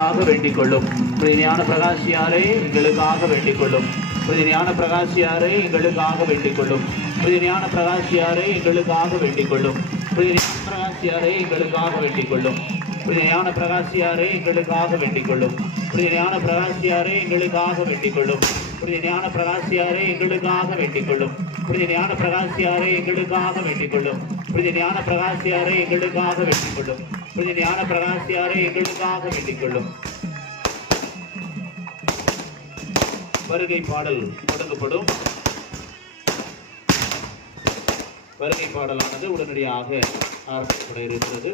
வேண்டிக் கொள்ளும். ஞான பிரகாசியாரை எங்களுக்காக வேண்டிக் கொள்ளும். ஞான பிரகாசியாரை எங்களுக்காக வேண்டிக் கொள்ளும். ஞான பிரகாசியாரை எங்களுக்காக வேண்டிக் கொள்ளும். பிரகாசியாரை எங்களுக்காக வேண்டிக் கொள்ளும். ஞான பிரகாசியாரை எங்களுக்காக வேண்டிக் கொள்ளும். ஞான பிரகாசியாரை எங்களுக்காக வேண்டிக் கொள்ளும். ஞான பிரகாசியாரை எங்களுக்காக வேண்டிக் கொள்ளும். ஞான பிரகாசியாரை எங்களுக்காக வேண்டிக் கொள்ளும். ஞான பிரகாசியாரை எங்களுக்காக வேண்டிக் கொள்ளும். ஞான பிரகாசியாரை எங்களுக்காக வேண்டிக் கொள்ளும். வருகை பாடல் தொடங்கப்படும். வருகை பாடலானது உடனடியாக ஆரம்பிக்கப்பட இருக்கிறது.